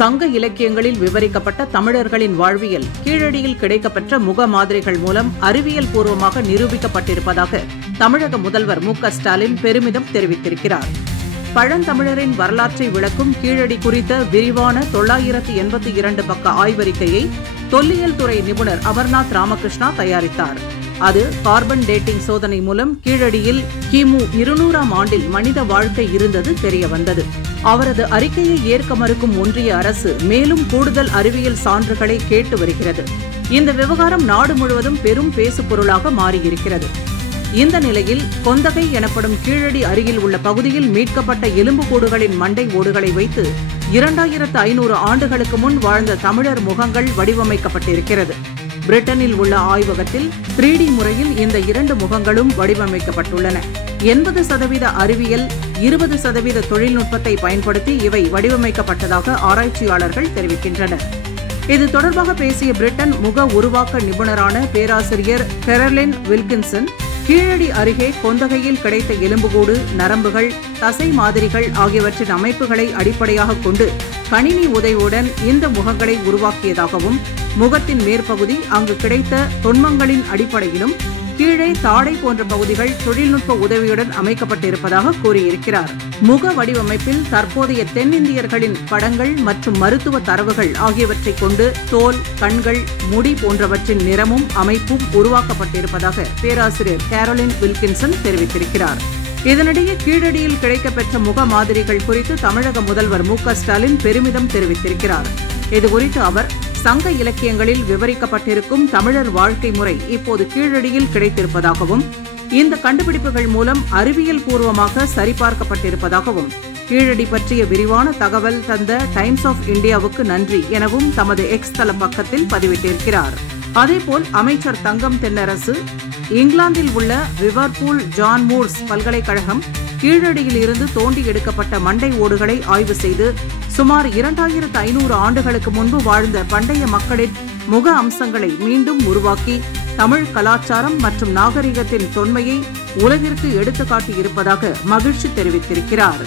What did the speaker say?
சங்க இலக்கியங்களில் விவரிக்கப்பட்ட தமிழர்களின் வாழ்வியல் கீழடியில் கிடைக்கப்பெற்ற முக மாதிரிகள் மூலம் அறிவியல் பூர்வமாக நிரூபிக்கப்பட்டிருப்பதாக தமிழக முதல்வர் மு.க.ஸ்டாலின் பெருமிதம் தெரிவித்திருக்கிறார். பழந்தமிழரின் வரலாற்றை விளக்கும் கீழடி குறித்த விரிவான 982 பக்க ஆய்வறிக்கையை தொல்லியல் துறை நிபுணர் அமர்நாத் ராமகிருஷ்ணா தயாரித்தார். அது கார்பன் டேட்டிங் சோதனை மூலம் கீழடியில் கிமு 200ஆம் ஆண்டில் மனித வாழ்க்கை இருந்தது தெரியவந்தது. அவரது அறிக்கையை ஏற்க மறுக்கும் ஒன்றிய அரசு மேலும் கூடுதல் அறிவியல் சான்றுகளை கேட்டு வருகிறது. இந்த விவகாரம் நாடு முழுவதும் பெரும் பேசுபொருளாக மாறியிருக்கிறது. இந்த நிலையில் கொந்தகை எனப்படும் கீழடி அருகில் உள்ள பகுதியில் மீட்கப்பட்ட எலும்புக்கூடுகளின் மண்டை ஓடுகளை வைத்து 2500 ஆண்டுகளுக்கு முன் வாழ்ந்த தமிழர் முகங்கள் வடிவமைக்கப்பட்டிருக்கிறது. பிரிட்டனில் உள்ள ஆய்வகத்தில் 3D முறையில் இந்த 2 முகங்களும் வடிவமைக்கப்பட்டுள்ளன. 80% அறிவியல், 20% தொழில்நுட்பத்தை பயன்படுத்தி இவை வடிவமைக்கப்பட்டதாக ஆராய்ச்சியாளர்கள் தெரிவிக்கின்றனர். இது தொடர்பாக பேசிய பிரிட்டன் முக உருவாக்க நிபுணரான பேராசிரியர் கெரலின் வில்கின்சன், கீழடி அருகே கொந்தகையில் கிடைத்த எலும்புக்கூடு, நரம்புகள், தசை மாதிரிகள் ஆகியவற்றின் அமைப்புகளை அடிப்படையாக கொண்டு கணினி உதவியுடன் இந்த முகங்களை உருவாக்கியதாகவும், முகத்தின் மேற்பகுதி அங்கு கிடைத்த தொன்மங்களின் அடிப்படையிலும், கீழே தாடை போன்ற பகுதிகள் தொழில்நுட்ப உதவியுடன் அமைக்கப்பட்டிருப்பதாக கூறியிருக்கிறார். முக வடிவமைப்பில் தற்போதைய தென்னிந்தியர்களின் படங்கள் மற்றும் மருத்துவ தரவுகள் ஆகியவற்றை கொண்டு தோல், கண்கள், முடி போன்றவற்றின் நிறமும் அமைப்பும் உருவாக்கப்பட்டிருப்பதாக பேராசிரியர் கேரோலின் வில்கின்சன் தெரிவித்திருக்கிறார். இதனிடையே கீழடியில் கிடைக்கப்பெற்ற முக மாதிரிகள் குறித்து தமிழக முதல்வர் மு.க.ஸ்டாலின் பெருமிதம் தெரிவித்திருக்கிறார். இதுகுறித்து அவர், சங்க இலக்கியங்களில் விவரிக்கப்பட்டிருக்கும் தமிழர் வாழ்க்கை முறை இப்போது கீழடியில் கிடைத்திருப்பதாகவும், இந்த கண்டுபிடிப்புகள் மூலம் அறிவியல் பூர்வமாக சரிபார்க்கப்பட்டிருப்பதாகவும், கீழடி பற்றிய விரிவான தகவல் தந்த டைம்ஸ் ஆஃப் இந்தியாவுக்கு நன்றி எனவும் தமது எக்ஸ் தள பக்கத்தில் பதிவிட்டிருக்கிறார். அதேபோல் அமைச்சர் தங்கம் தென்னரசு, இங்கிலாந்தில் உள்ள லிவர்பூல் ஜான் மூர்ஸ் பல்கலைக்கழகம் கீழடியில் இருந்து தோண்டி எடுக்கப்பட்ட மண்டை ஓடுகளை ஆய்வு செய்து சுமார் 2500 ஆண்டுகளுக்கு முன்பு வாழ்ந்த பண்டைய மக்களின் முக அம்சங்களை மீண்டும் உருவாக்கி தமிழ் கலாச்சாரம் மற்றும் நாகரிகத்தின் தொன்மையை உலகிற்கு எடுத்துக்காட்டியிருப்பதாக மகிழ்ச்சி தெரிவித்திருக்கிறார்.